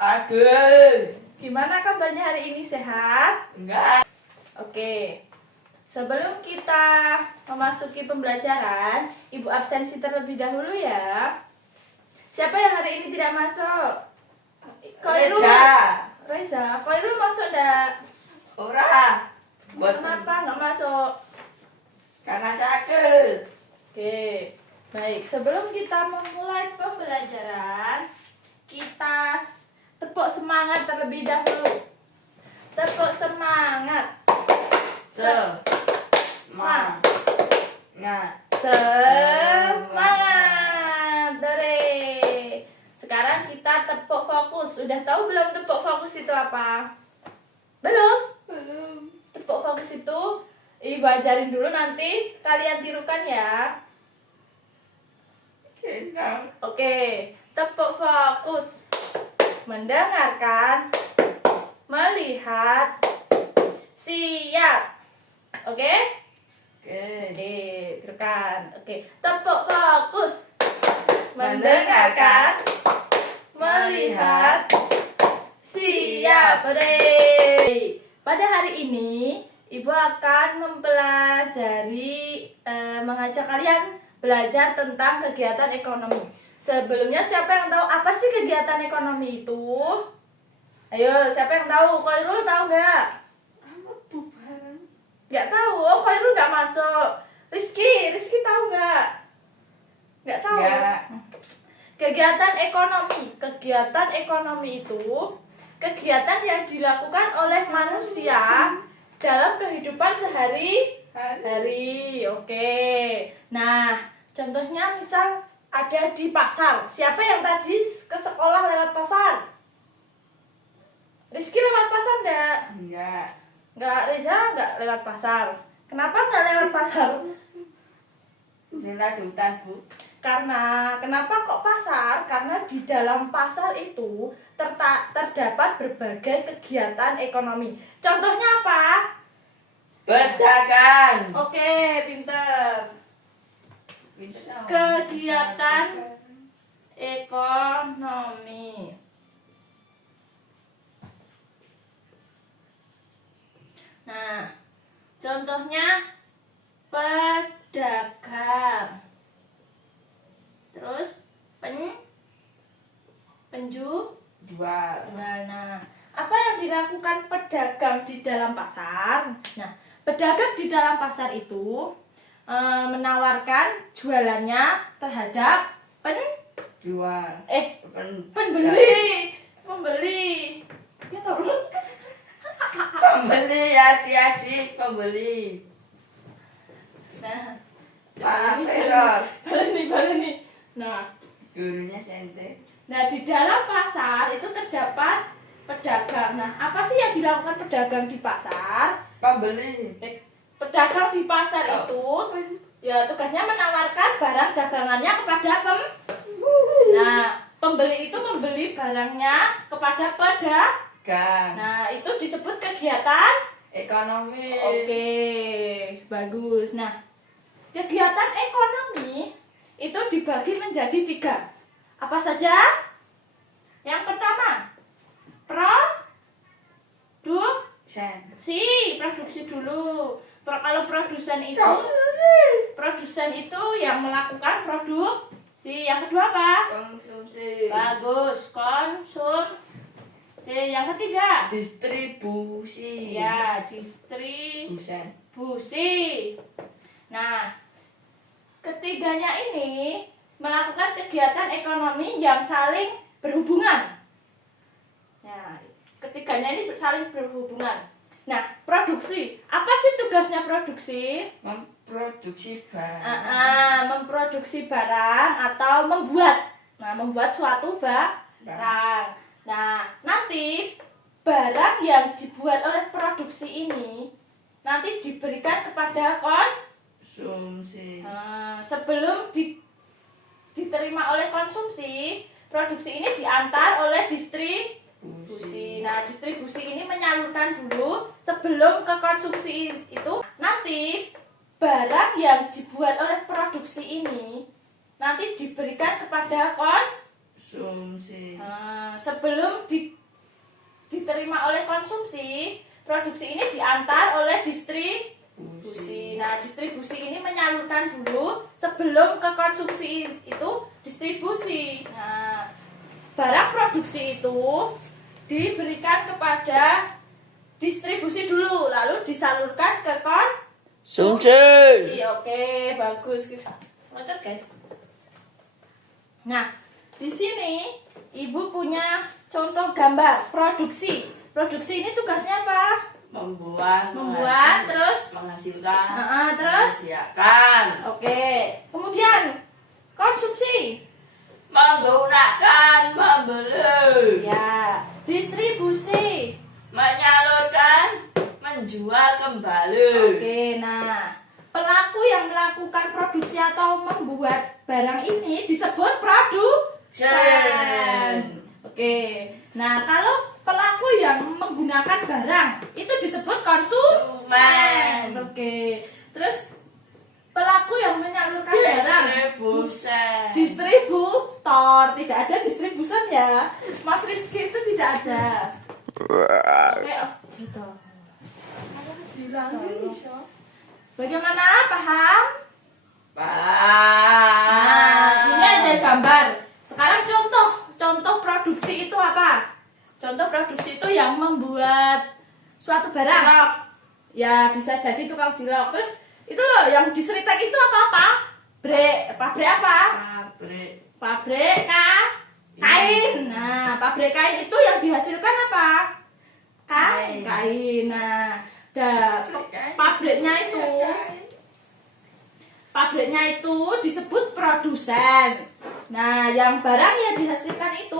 Aduh. Gimana kabarnya hari ini, sehat? Enggak. Oke. Sebelum kita memasuki pembelajaran, Ibu absensi terlebih dahulu ya. Siapa yang hari ini tidak masuk? Reza. Koirul masuk enggak? Ora. Kenapa nggak masuk? Karena sakit. Oke. Baik, sebelum kita memulai pembelajaran, kita tepuk semangat terlebih dahulu. Tepuk semangat. Semangat. Semangat. Dore. Sekarang kita tepuk fokus. Udah tahu belum tepuk fokus itu apa? Belum? Belum. Tepuk fokus itu Ibu ajarin dulu, nanti kalian tirukan ya. Gendang. Oke, tepuk fokus. Mendengarkan, melihat, siap. Oke? Oke, tirukan. Oke, tepuk fokus. Mendengarkan, melihat, siap. Oke. Pada hari ini, Ibu akan mempelajari, mengajak kalian belajar tentang kegiatan ekonomi. Sebelumnya siapa yang tahu apa sih kegiatan ekonomi itu? Ayo, siapa yang tahu? Koirul tahu nggak? Apa bubaran? Nggak tahu. Oh, Koirul nggak masuk. Rizky tahu nggak? Nggak tahu. Nggak. Kegiatan ekonomi itu kegiatan yang dilakukan oleh manusia dalam kehidupan sehari-hari. Oke. Nah, contohnya misal ada di pasar. Siapa yang tadi ke sekolah lewat pasar? Rizky lewat pasar enggak? Enggak. Enggak, Reza enggak lewat pasar. Kenapa enggak lewat pasar? Lewat hutan, Bu. Kenapa kok pasar? Karena di dalam pasar itu terdapat berbagai kegiatan ekonomi. Contohnya apa? Berdagang. Oke, pinter. Kegiatan ekonomi. Nah, contohnya pedagang. Terus Jual. Nah, apa yang dilakukan pedagang di dalam pasar? Nah, pedagang di dalam pasar itu menawarkan jualannya terhadap pembeli. Ya tahu. Pembeli, hati-hati pembeli. Nah, Baleni. Nah, Gurunya sente. Nah, di dalam pasar itu terdapat pedagang. Nah, apa sih yang dilakukan pedagang di pasar? Pembeli. Pedagang di pasar itu ya tugasnya menawarkan barang dagangannya kepada Nah, pembeli itu membeli barangnya kepada pedagang. Nah, itu disebut kegiatan ekonomi. Oke, bagus. Nah, kegiatan ekonomi itu dibagi menjadi 3. Apa saja? Yang pertama, produksi dulu. Kalau produsen itu yang melakukan produksi. Yang kedua apa? Konsumsi. Bagus, konsumsi. Yang ketiga? Distribusi. Ya, distribusi. Nah, ketiganya ini melakukan kegiatan ekonomi yang saling berhubungan. Nah, ketiganya ini saling berhubungan. Nah, produksi. Apa sih tugasnya produksi? Memproduksi barang. Memproduksi barang atau membuat suatu barang. Nah, nanti barang yang dibuat oleh produksi ini nanti diberikan kepada konsumsi. Sebelum diterima oleh konsumsi, produksi ini diantar oleh distribusi. Nah, distribusi ini menyalurkan dulu sebelum ke konsumsi itu. Nanti barang yang dibuat oleh produksi ini nanti diberikan kepada konsumsi. sebelum diterima oleh konsumsi, produksi ini diantar oleh distribusi. Nah, distribusi ini menyalurkan dulu sebelum ke konsumsi itu distribusi. Nah, barang produksi itu diberikan kepada distribusi dulu, lalu disalurkan ke konsumsi. Oke, bagus. Lanjut, guys. Nah, di sini Ibu punya contoh gambar produksi. Produksi ini tugasnya apa? Membuat, terus menghasilkan, terus menyediakan, oke. Kemudian konsumsi. menggunakan, membeli, Ya, distribusi. menyalurkan, menjual kembali. Oke, nah, pelaku yang melakukan produksi atau membuat barang ini disebut produsen. Oke. Nah, kalau pelaku yang menggunakan barang itu disebut konsumen. Oke. Terus pelaku yang menyalurkan barang distributor. Tidak ada distribution ya. Mas Rizky itu tidak ada. Oke, gitu. Bagaimana? Paham? Nah, ini ada gambar. Sekarang contoh produksi itu apa? Contoh produksi itu yang membuat suatu barang. Ya, bisa jadi tukang cilok. Terus itu loh yang diseritek itu apa? Pabrik apa? Pabrik kain. Nah, pabrik kain itu yang dihasilkan apa? Kain. Nah, pabriknya itu disebut produsen. Nah, yang barang yang dihasilkan itu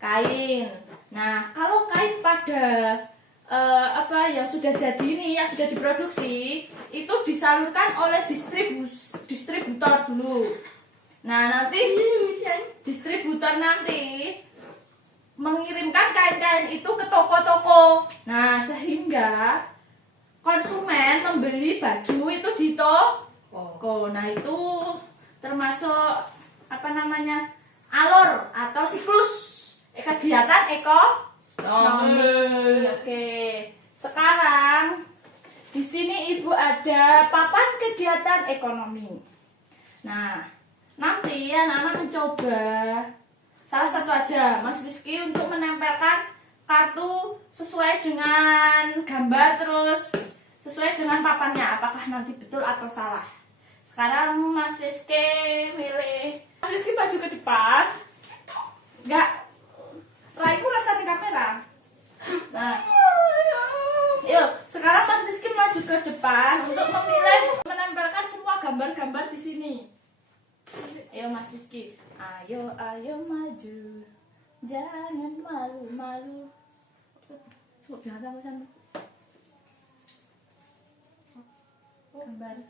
kain. Nah, kalau kain pada yang sudah jadi ini, yang sudah diproduksi, itu disalurkan oleh distributor dulu. Nah, nanti distributor nanti mengirimkan kain-kain itu ke toko-toko. Nah, sehingga konsumen membeli baju itu di toko. Nah, itu termasuk alur atau siklus kegiatan ekonomi. Oke. Sekarang di sini Ibu ada papan kegiatan ekonomi. Nah, nanti anak-anak mencoba salah satu aja Mas Rizky untuk menempelkan kartu sesuai dengan gambar, terus sesuai dengan papannya, apakah nanti betul atau salah. Sekarang Mas Rizky milih. Mas Rizky maju ke depan. Enggak, raiku rasa di kamera. Nah, yuk, sekarang Mas Rizky maju ke depan untuk memilih menempelkan semua gambar-gambar di sini. Ayo Mas Rizky, ayo maju, jangan malu-malu. Coba jangan sama gambar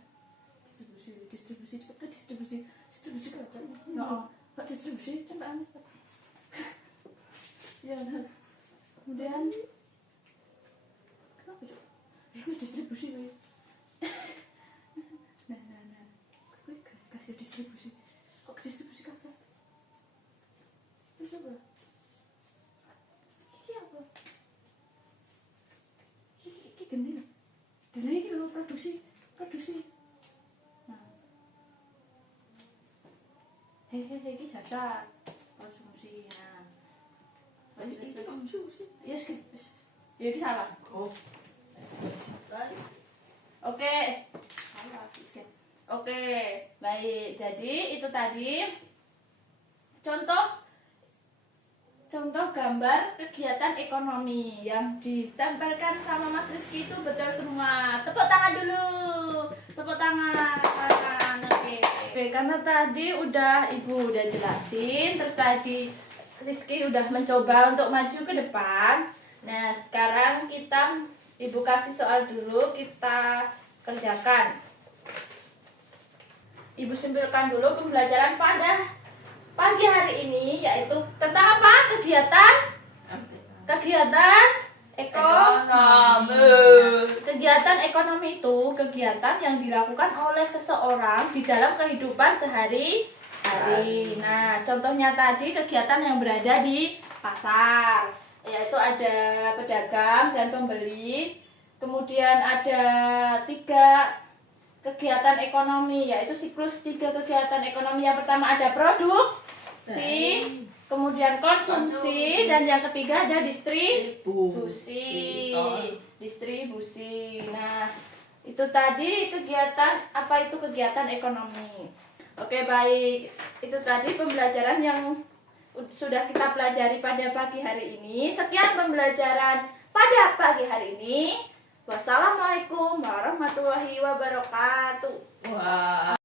distribusi cepet distribusi ke aja. Pak distribusi cepet. Ya, kemudian kenapa cok? Itu distribusi gue. Nah, gue kasih distribusi. Kok distribusi kasar? Terus apa? Ini apa? Ini gini loh. Dan ini loh produksi. Nah, ini jasa konsumsi. Nah, ya skip. Ya ini salah. Oke, baik. Jadi itu tadi contoh gambar kegiatan ekonomi yang ditempelkan sama Mas Rizky itu betul semua. Tepuk tangan dulu. Tepuk tangan. Oke, karena tadi Ibu udah jelasin, terus tadi Rizky udah mencoba untuk maju ke depan. Nah, sekarang Ibu kasih soal dulu, kita kerjakan. Ibu simpulkan dulu pembelajaran pada pagi hari ini, yaitu tentang apa? Kegiatan ekonomi. Kegiatan ekonomi itu kegiatan yang dilakukan oleh seseorang di dalam kehidupan sehari-hari. hari. Nah, contohnya tadi kegiatan yang berada di pasar, yaitu ada pedagang dan pembeli. Kemudian ada 3 kegiatan ekonomi, yaitu siklus 3 kegiatan ekonomi. Yang pertama ada produksi, kemudian konsumsi, dan yang ketiga ada distribusi. Nah, itu tadi kegiatan, apa itu kegiatan ekonomi. Oke, baik. Itu tadi pembelajaran yang sudah kita pelajari pada pagi hari ini. Sekian pembelajaran pada pagi hari ini. Wassalamualaikum warahmatullahi wabarakatuh. Wah.